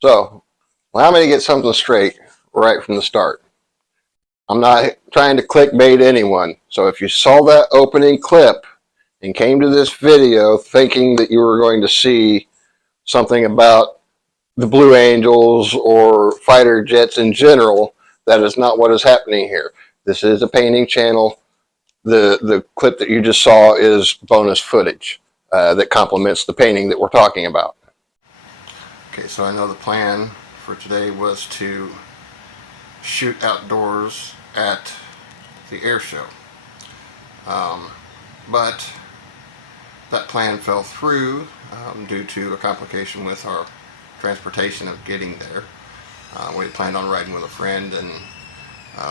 So, allow me to get something straight right from the start. I'm not trying to clickbait anyone. So if you saw that opening clip and came to this video thinking that you were going to see something about the Blue Angels or fighter jets in general, that is not what is happening here. This is a painting channel. The clip that you just saw is bonus footage that complements the painting that we're talking about. Okay, so I know the plan for today was to shoot outdoors at the air show, but that plan fell through due to a complication with our transportation of getting there. We had planned on riding with a friend and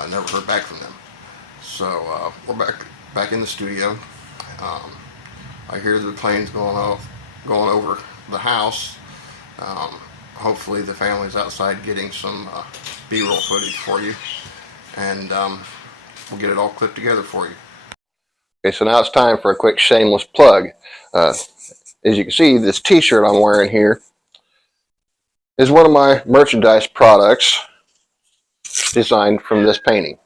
never heard back from them. So we're back in the studio. I hear the planes going over the house. Hopefully the family's outside getting some B-roll footage for you, and we'll get it all clipped together for you. Okay, so now it's time for a quick shameless plug. As you can see, this t-shirt I'm wearing here is one of my merchandise products designed from this painting.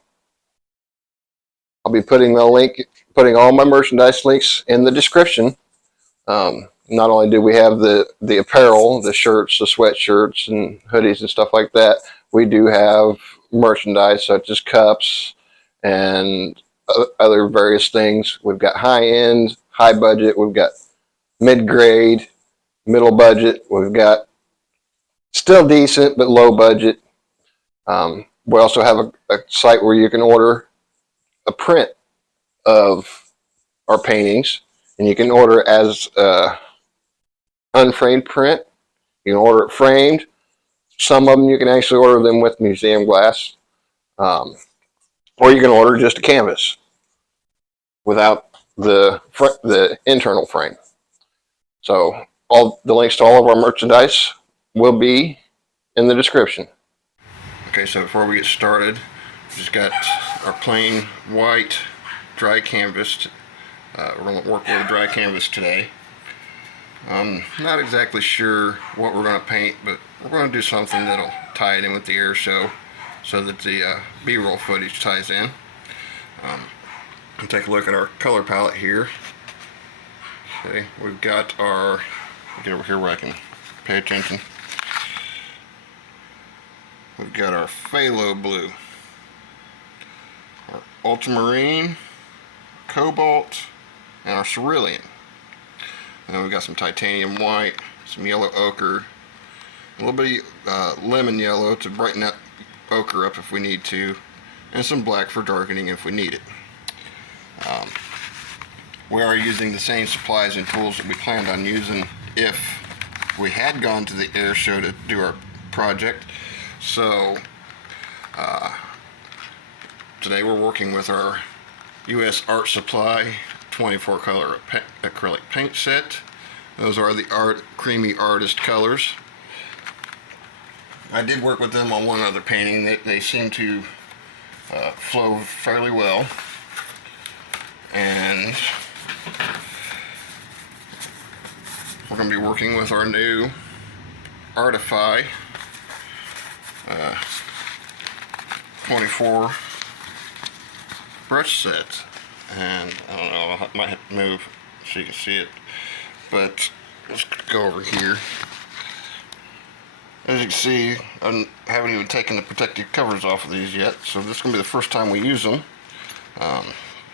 I'll be putting all my merchandise links in the description. Not only do we have the apparel, the shirts, the sweatshirts, and hoodies and stuff like that, we do have merchandise such as cups and other various things. We've got high-end, high budget, we've got mid-grade, middle budget, we've got still decent but low budget. We also have a site where you can order a print of our paintings, and you can order as unframed print. You can order it framed. Some of them you can actually order them with museum glass, or you can order just a canvas without the internal frame. So all the links to all of our merchandise will be in the description. Okay, so before we get started, we just got our plain white dry canvas. We're going to work with a dry canvas today. I'm not exactly sure what we're going to paint, but we're going to do something that'll tie it in with the air show so that the B-roll footage ties in. Take a look at our color palette here. Okay, we've got our, get over here where I can pay attention. We've got our phthalo blue, our ultramarine, cobalt, and our cerulean. And then we've got some titanium white, some yellow ochre, a little bit of lemon yellow to brighten that ochre up if we need to, and some black for darkening if we need it. We are using the same supplies and tools that we planned on using if we had gone to the air show to do our project. So today we're working with our U.S. Art Supply 24 color acrylic paint set. Those are the creamy artist colors. I did work with them on one other painting. They seem to flow fairly well. And we're going to be working with our new Artify 24 brush set. And I don't know, I might have to move so you can see it, but let's go over here. As you can see, I haven't even taken the protective covers off of these yet, so this is going to be the first time we use them.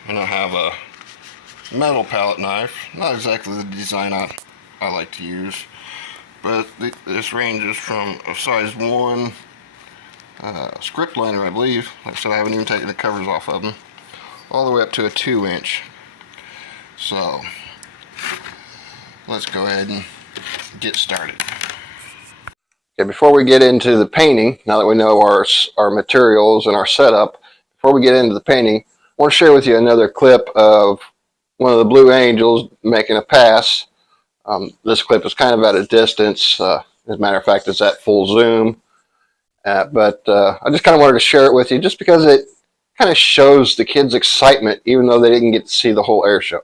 And I have a metal palette knife, not exactly the design I like to use, but this ranges from a size 1 script liner, I believe. Like I said, I haven't even taken the covers off of them, all the way up to a 2-inch. So let's go ahead and get started. Okay, before we get into the painting, now that we know our materials and our setup, before we get into the painting, I want to share with you another clip of one of the Blue Angels making a pass. This clip is kind of at a distance. As a matter of fact, it's at full zoom. But I just kind of wanted to share it with you just because it kind of shows the kids' excitement, even though they didn't get to see the whole air show.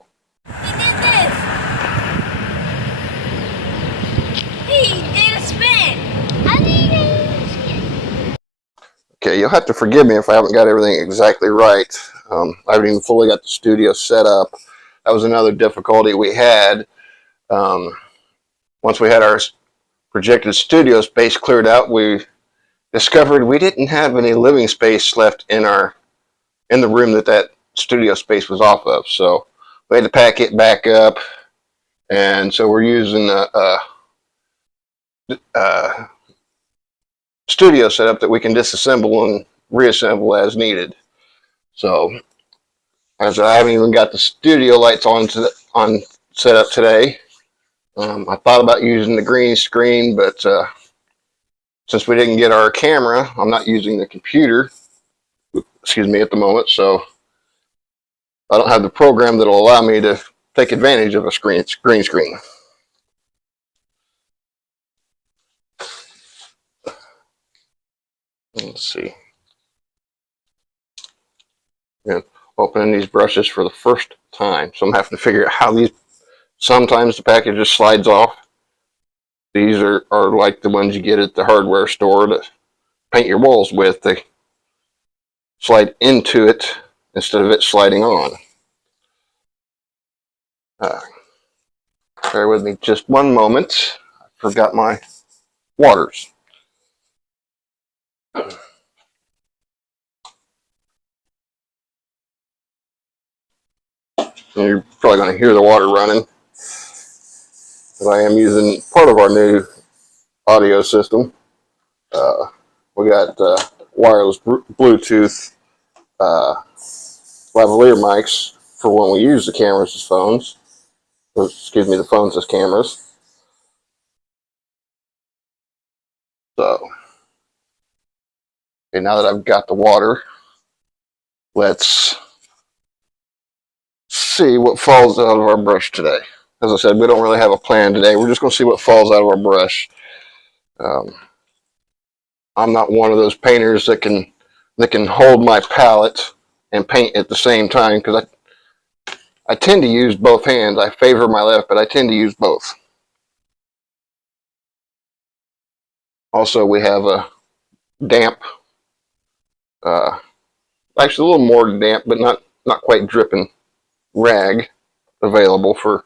He did a spin. I mean, Okay, you'll have to forgive me if I haven't got everything exactly right. I haven't even fully got the studio set up. That was another difficulty we had. Once we had our projected studio space cleared out, we discovered we didn't have any living space left in the room that studio space was off of. So we had to pack it back up, and so we're using a studio setup that we can disassemble and reassemble as needed. So as I haven't even got the studio lights on set up today, I thought about using the green screen, but since we didn't get our camera, I'm not using the computer, excuse me, at the moment, so I don't have the program that'll allow me to take advantage of a green screen. Let's see. And opening these brushes for the first time, so I'm having to figure out how these. Sometimes the package just slides off. These are like the ones you get at the hardware store to paint your walls with. They slide into it instead of it sliding on. Bear with me just one moment. I forgot my waters. And you're probably going to hear the water running, because I am using part of our new audio system. We got wireless Bluetooth lavalier mics for when we use the cameras as phones. Excuse me, the phones as cameras. So, okay, now that I've got the water, let's see what falls out of our brush today. As I said, we don't really have a plan today. We're just going to see what falls out of our brush. I'm not one of those painters that can hold my palette and paint at the same time, because I tend to use both hands. I favor my left, but I tend to use both. Also, we have a damp, actually a little more damp, but not quite dripping rag available for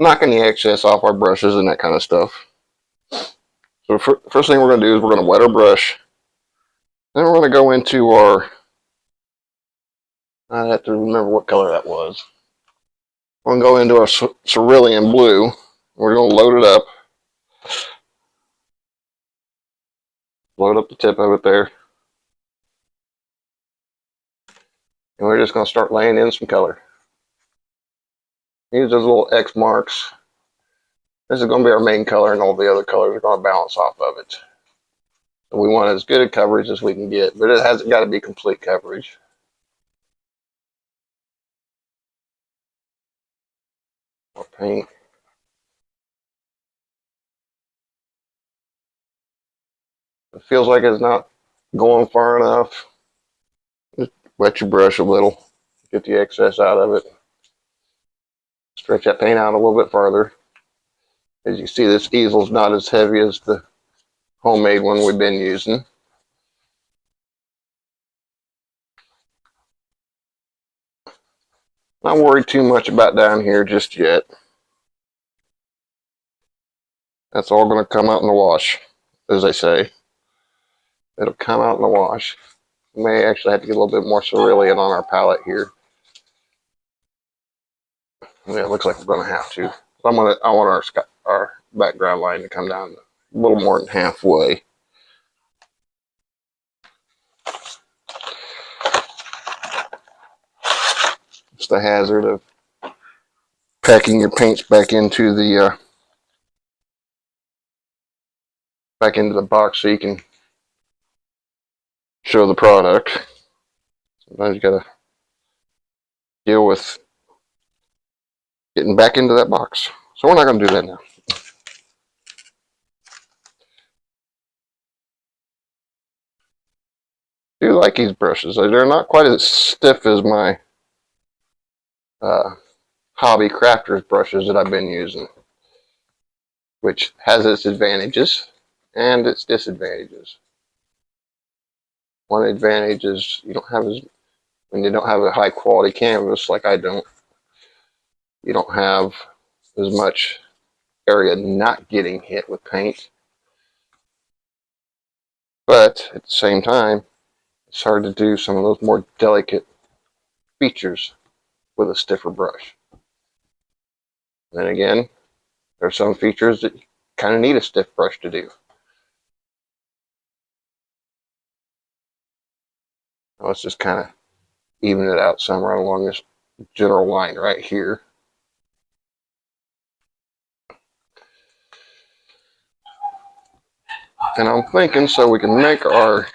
knocking the excess off our brushes and that kind of stuff. So first thing we're going to do is we're going to wet our brush. Then we're going to go into our, I have to remember what color that was. We're going to go into our cerulean blue. We're going to load it up. Load up the tip of it there. And we're just going to start laying in some color. Use those little X marks. This is going to be our main color, and all the other colors are going to bounce off of it. So we want as good a coverage as we can get, but it hasn't got to be complete coverage. More paint. It feels like it's not going far enough. Just wet your brush a little, get the excess out of it. Stretch that paint out a little bit farther. As you see, this easel's not as heavy as the homemade one we've been using. Not worried too much about down here just yet. That's all going to come out in the wash, as they say. It'll come out in the wash. We may actually have to get a little bit more cerulean on our palette here. Yeah, it looks like we're going to have to. I want our background line to come down a little more than halfway. It's the hazard of packing your paints back into the box so you can show the product. Sometimes you gotta deal with getting back into that box. So we're not gonna do that now. I do like these brushes. They're not quite as stiff as my hobby crafters brushes that I've been using, which has its advantages and its disadvantages. One advantage is you don't have when you don't have a high quality canvas like I don't, you don't have as much area not getting hit with paint. But at the same time, it's hard to do some of those more delicate features with a stiffer brush. Then again, there are some features that you kind of need a stiff brush to do. Let's just kind of even it out somewhere along this general line right here. And I'm thinking, so we can make our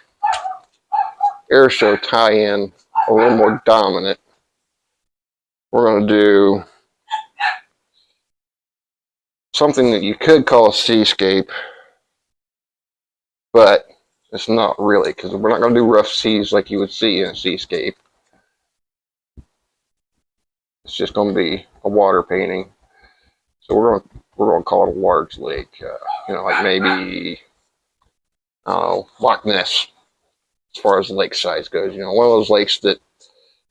airshow tie-in a little more dominant, we're going to do something that you could call a seascape, but it's not really, because we're not going to do rough seas like you would see in a seascape. It's just going to be a water painting. So we're going to call it a large lake, you know, like maybe, I don't know, Loch Ness, as far as lake size goes. You know, one of those lakes that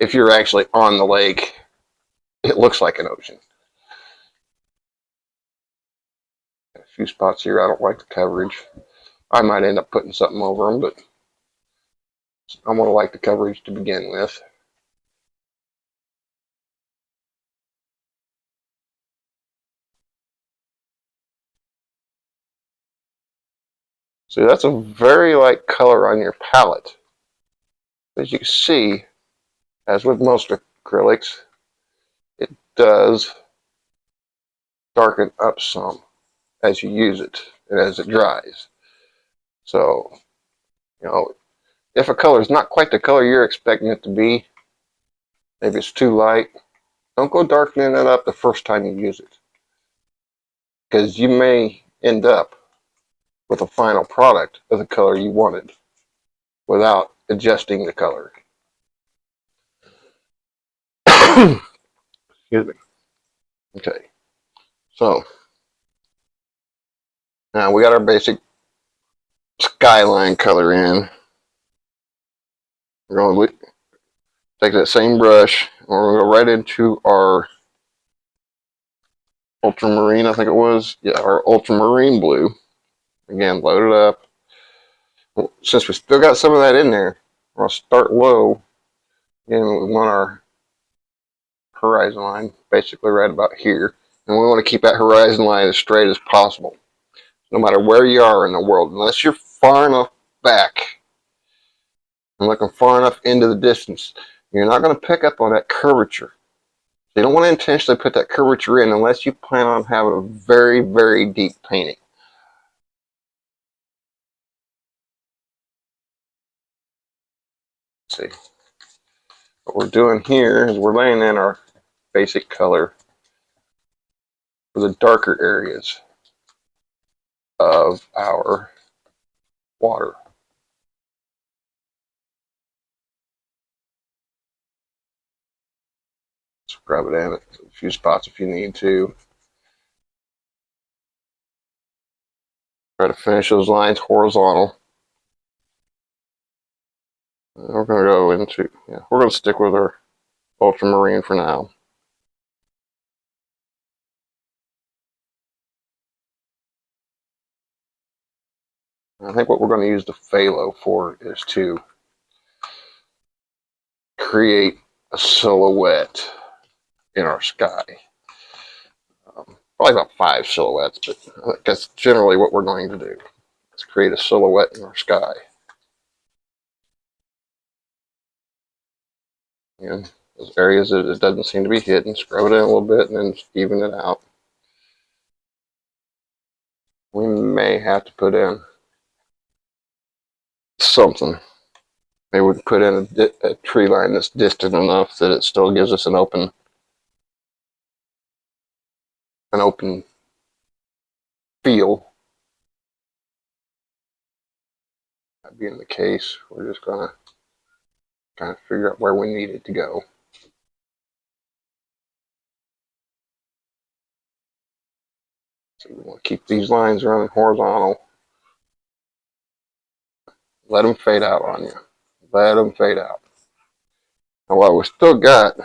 if you're actually on the lake, it looks like an ocean. A few spots here I don't like the coverage. I might end up putting something over them, but I'm going to like the coverage to begin with. So that's a very light color on your palette. As you can see, as with most acrylics, it does darken up some as you use it and as it dries. So, you know, if a color is not quite the color you're expecting it to be, maybe it's too light, don't go darkening it up the first time you use it, because you may end up with a final product of the color you wanted without adjusting the color. Excuse me. Okay, so now we got our basic skyline color in. We're going to take that same brush and we're going to go right into our ultramarine, I think it was. Yeah, our ultramarine blue. Again, load it up. Since we still got some of that in there, we're going to start low. Again, we want our horizon line basically right about here. And we want to keep that horizon line as straight as possible, no matter where you are in the world. Unless you're far enough back and looking far enough into the distance, you're not going to pick up on that curvature. You don't want to intentionally put that curvature in unless you plan on having a very, very deep painting. Let's see. What we're doing here is we're laying in our basic color for the darker areas of our water. Just grab it in a few spots if you need to. Try to finish those lines horizontal. We're going to go into, we're going to stick with our ultramarine for now. I think what we're going to use the phthalo for is to create a silhouette in our sky. Probably about 5 silhouettes, but I think that's generally what we're going to do. Let's create a silhouette in our sky. And those areas that it doesn't seem to be hitting, scrub it in a little bit and then even it out. We may have to put in something. Maybe we can put in a tree line that's distant enough that it still gives us an open feel. That being the case, we're just going to kind of figure out where we need it to go. So we want to keep these lines running horizontal. Let them fade out on you. let them fade out. Now while we still got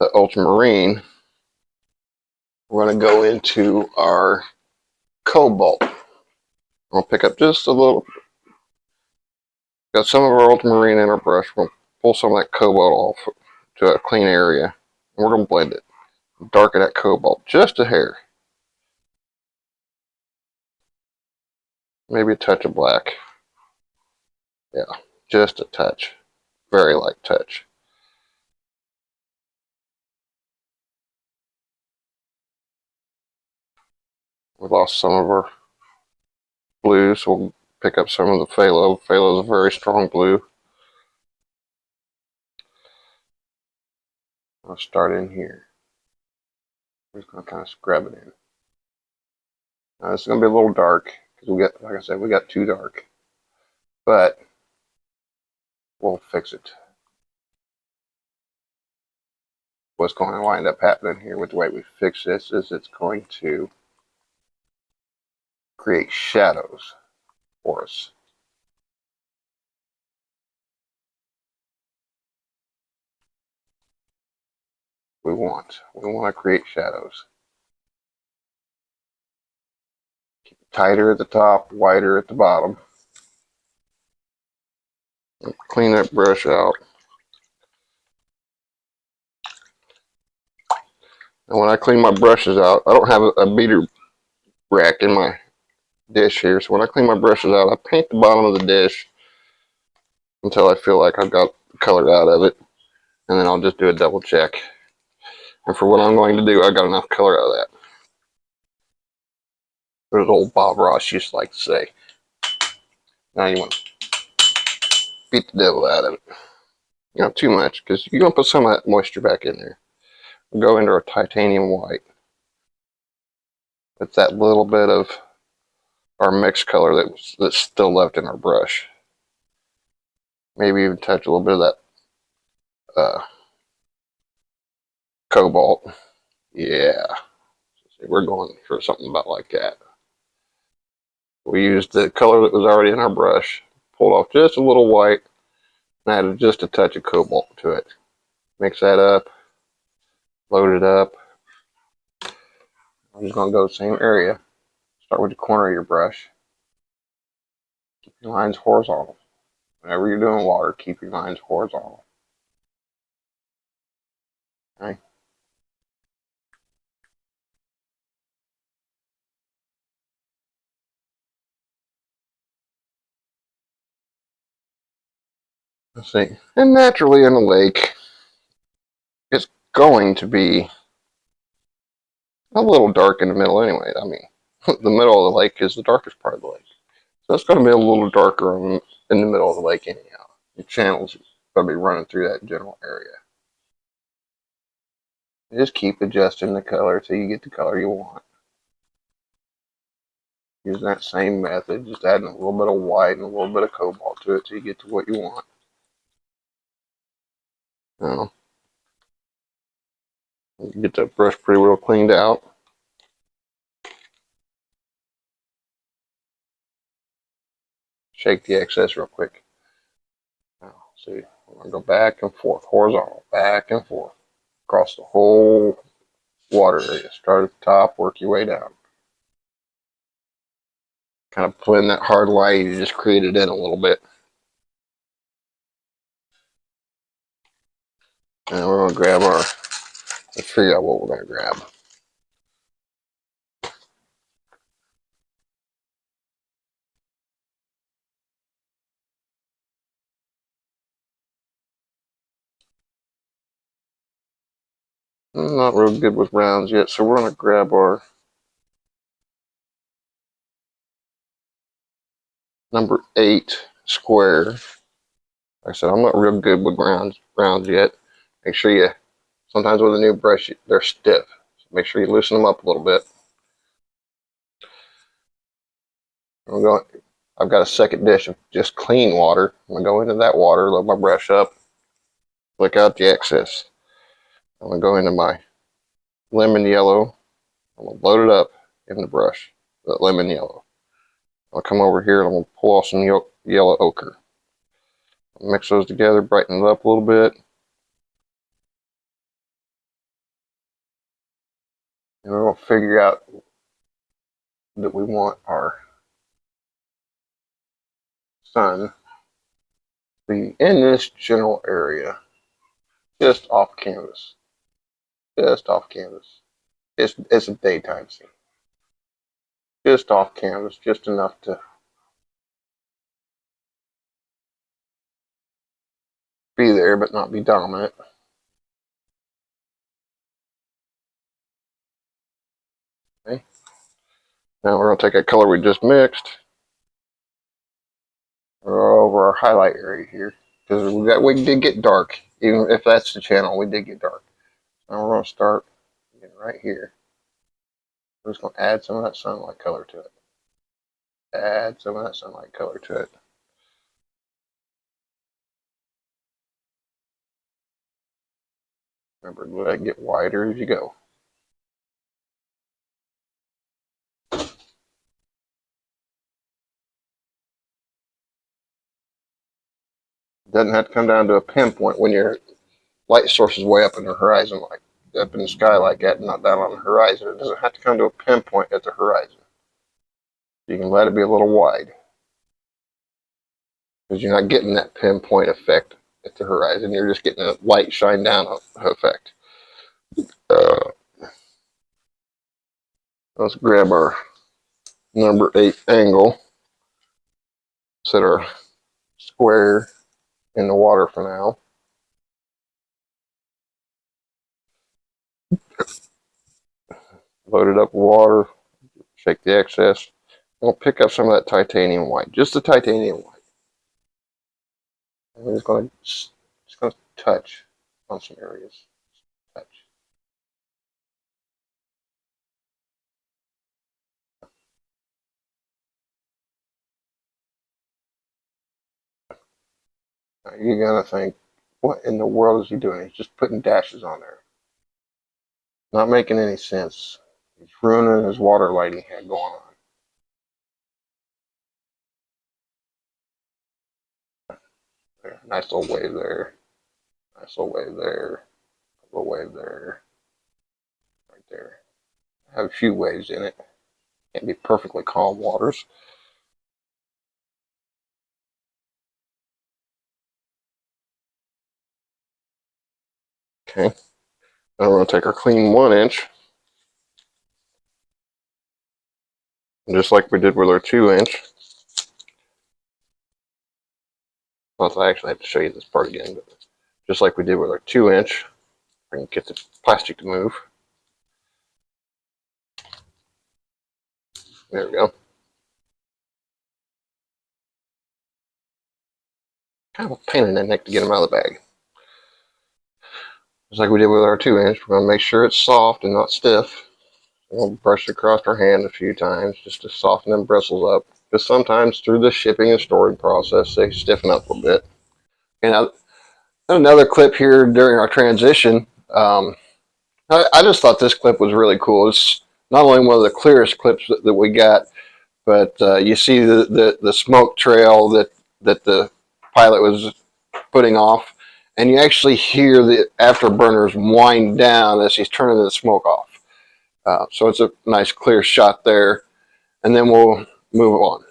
the ultramarine, we're going to go into our cobalt. We'll pick up just a little, got some of our ultramarine in our brush. We'll pull some of that cobalt off to a clean area, and we're going to blend it. Darken that cobalt just a hair. Maybe a touch of black. Yeah, just a touch. Very light touch. We lost some of our blue, so we'll pick up some of the phthalo. Phthalo is a very strong blue. I'll start in here. We're just going to kind of scrub it in. Now this is going to be a little dark because we got, like I said, we got too dark, but we'll fix it. What's going to wind up happening here with the way we fix this is it's going to create shadows for us. We want to create shadows. Keep it tighter at the top, wider at the bottom. Clean that brush out. And when I clean my brushes out, I don't have a beater rack in my dish here, so when I clean my brushes out, I paint the bottom of the dish until I feel like I've got the color out of it, and then I'll just do a double check. And for what I'm going to do, I got enough color out of that. As old Bob Ross used to like to say. Now you want to beat the devil out of it. Not too much, because you're going to put some of that moisture back in there. We'll go into our titanium white. It's that little bit of our mixed color that's still left in our brush. Maybe even touch a little bit of that cobalt. Yeah. We're going for something about like that. We used the color that was already in our brush, pulled off just a little white, and added just a touch of cobalt to it. Mix that up, load it up. I'm just going to go the same area. Start with the corner of your brush. Keep your lines horizontal. Whenever you're doing water, keep your lines horizontal. Okay. Let's see. And naturally in a lake, it's going to be a little dark in the middle anyway. I mean, the middle of the lake is the darkest part of the lake. So it's going to be a little darker in the middle of the lake anyhow. Your channel's going to be running through that general area. Just keep adjusting the color till you get the color you want. Using that same method, just adding a little bit of white and a little bit of cobalt to it till you get to what you want. Now, get that brush pretty well cleaned out. Shake the excess real quick. Now, see, we're going to go back and forth, horizontal, back and forth, across the whole water area. Start at the top, work your way down. Kind of blend that hard light you just created in a little bit. And we're going to grab our, let's figure out what we're going to grab. I'm not real good with rounds yet, so we're going to grab our number 8 square. Like I said, I'm not real good with rounds yet. Make sure you, sometimes with a new brush, they're stiff. So make sure you loosen them up a little bit. I've got a second dish of just clean water. I'm going to go into that water, load my brush up, flick out the excess. I'm going to go into my lemon yellow. I'm going to load it up in the brush, that lemon yellow. I'll come over here and I'm going to pull off some yellow ochre. Mix those together, brighten it up a little bit. And we're going to figure out that we want our sun to be in this general area, just off canvas. Just off canvas. It's a daytime scene. Just off canvas, just enough to be there but not be dominant. Okay. Now we're going to take that color we just mixed. We're over our highlight area here, because we did get dark. Even if that's the channel, we did get dark. Now we're going to start right here. We're just going to add some of that sunlight color to it. Add some of that sunlight color to it. Remember, let it get wider as you go. It doesn't have to come down to a pinpoint when your light source is way up in the horizon, like up in the sky like that, not down on the horizon. It doesn't have to come to a pinpoint at the horizon. You can let it be a little wide, because you're not getting that pinpoint effect at the horizon. You're just getting a light shine down effect. Let's grab our number 8 angle, set our square in the water for now. Load it up with water, shake the excess. We'll pick up some of that titanium white, just the titanium white. And we're just going to touch on some areas. Touch. Now you're going to think, what in the world is he doing? He's just putting dashes on there. Not making any sense. He's ruining his water light he had going on. There, nice little wave there. Nice little wave there. A little wave there. Right there. I have a few waves in it. Can't be perfectly calm waters. Okay. Now we're going to take our clean 1-inch. Just like we did with our 2-inch. Well, I actually have to show you this part again, but just like we did with our 2-inch, I can get the plastic to move. There we go. Kind of a pain in the neck to get them out of the bag. Just like we did with our 2-inch, we're going to make sure it's soft and not stiff. We'll brush it across our hand a few times just to soften them bristles up. Because sometimes through the shipping and storing process, they stiffen up a little bit. And another clip here during our transition. I just thought this clip was really cool. It's not only one of the clearest clips that we got, but you see the smoke trail that the pilot was putting off, and you actually hear the afterburners wind down as he's turning the smoke off. So it's a nice clear shot there, and then we'll move on.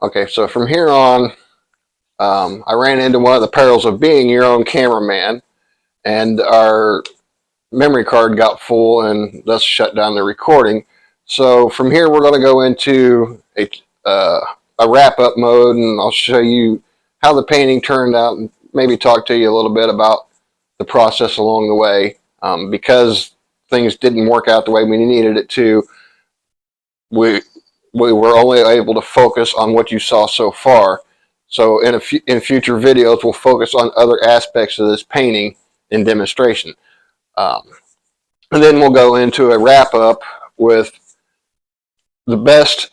Okay, so from here on, I ran into one of the perils of being your own cameraman, and our memory card got full and thus shut down the recording. So from here, we're going to go into a wrap-up mode, and I'll show you how the painting turned out and maybe talk to you a little bit about the process along the way. Because things didn't work out the way we needed it to, we were only able to focus on what you saw so far. So in future videos, we'll focus on other aspects of this painting in demonstration. And then we'll go into a wrap-up with the best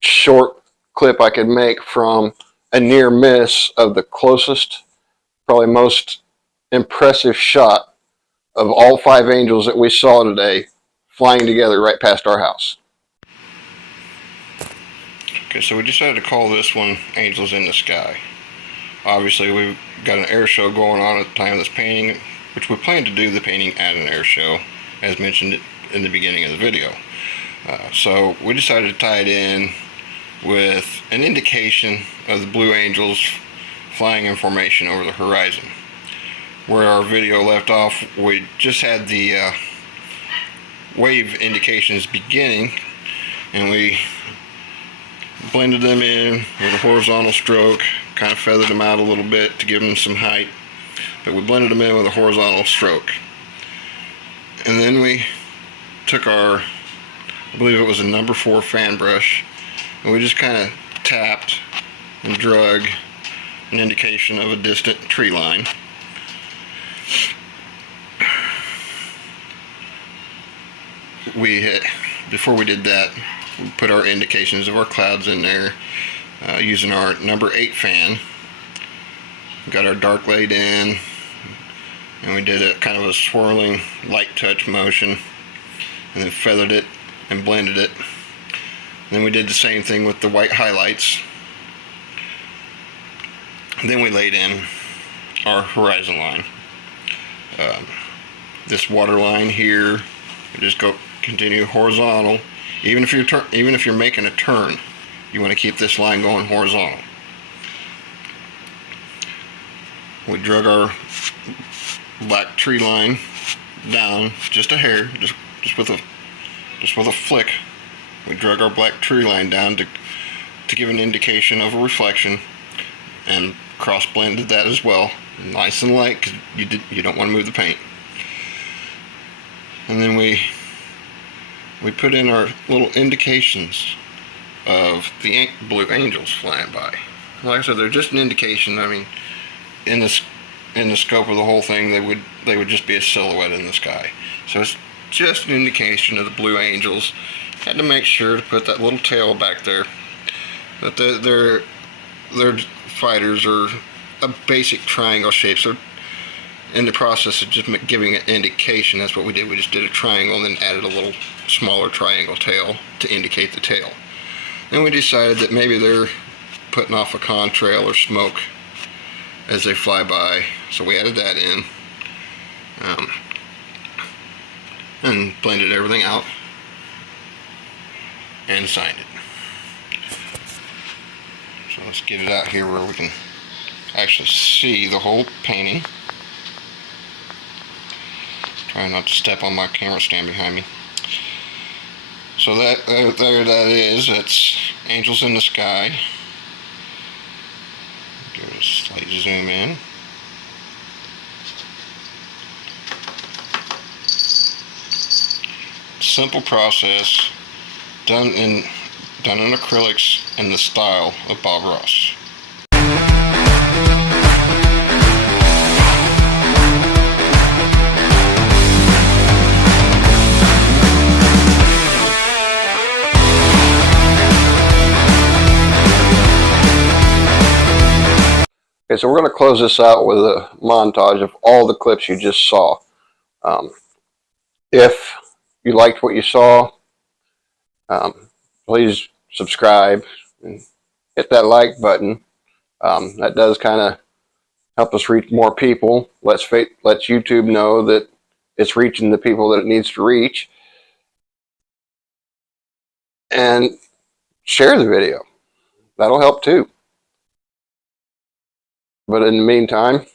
short clip I could make from a near miss of the closest, probably most impressive shot of all 5 angels that we saw today flying together right past our house. Okay, so we decided to call this one Angels in the Sky. Obviously, we've got an air show going on at the time of this painting, which we plan to do the painting at an air show, as mentioned in the beginning of the video. So we decided to tie it in with an indication of the blue angels flying in formation over the horizon. Where our video left off, we just had the wave indications beginning, and we blended them in with a horizontal stroke, kind of feathered them out a little bit to give them some height, but we blended them in with a horizontal stroke. And then we took our, I believe it was a number 4 fan brush, and we just kind of tapped and drug an indication of a distant tree line. Before we did that, we put our indications of our clouds in there using our number 8 fan. We got our dark laid in, and we did a kind of a swirling light touch motion, and then feathered it and blended it. And then we did the same thing with the white highlights. And then we laid in our horizon line. This water line here, we just continue horizontal. Even if you're making a turn, you want to keep this line going horizontal. We drug our black tree line down just a hair, just with a flick. We drug our black tree line down to give an indication of a reflection, and cross blended that as well, nice and light, because you don't want to move the paint. And then we put in our little indications of the blue angels flying by. Like I said, they're just an indication. I mean, in the scope of the whole thing, they would just be a silhouette in the sky. So it's just an indication of the blue angels. Had to make sure to put that little tail back there. That their fighters are a basic triangle shape. So in the process of just giving an indication, that's what we did. We just did a triangle and then added a little smaller triangle tail to indicate the tail. Then we decided that maybe they're putting off a contrail or smoke as they fly by, so we added that in and blended everything out and signed it. So let's get it out here where we can actually see the whole painting. Try not to step on my camera stand behind me. So there that is. That's Angels in the Sky. Give it a slight zoom in. Simple process, done in acrylics in the style of Bob Ross. Okay, so we're going to close this out with a montage of all the clips you just saw. If you liked what you saw, please subscribe and hit that like button. That does kind of help us reach more people. Lets YouTube know that it's reaching the people that it needs to reach. And share the video. That'll help too. But in the meantime,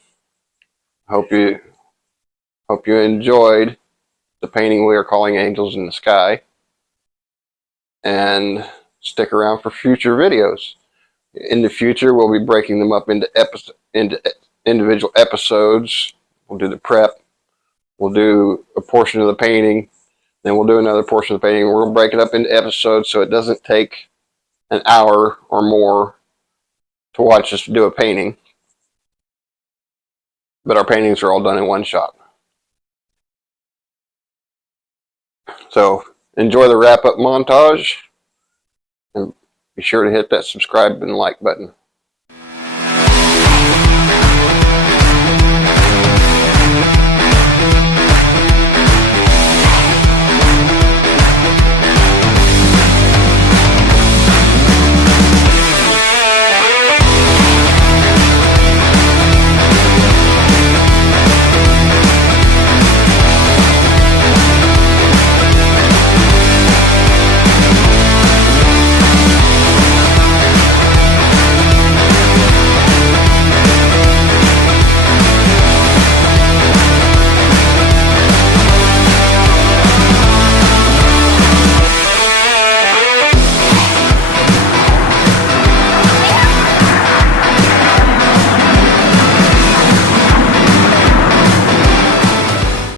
hope you enjoyed the painting we are calling Angels in the Sky, and stick around for future videos. In the future, we'll be breaking them up into individual episodes. We'll do the prep, we'll do a portion of the painting, then we'll do another portion of the painting. We're going to break it up into episodes so it doesn't take an hour or more to watch us do a painting. But our paintings are all done in one shot. So enjoy the wrap-up montage, and be sure to hit that subscribe and like button.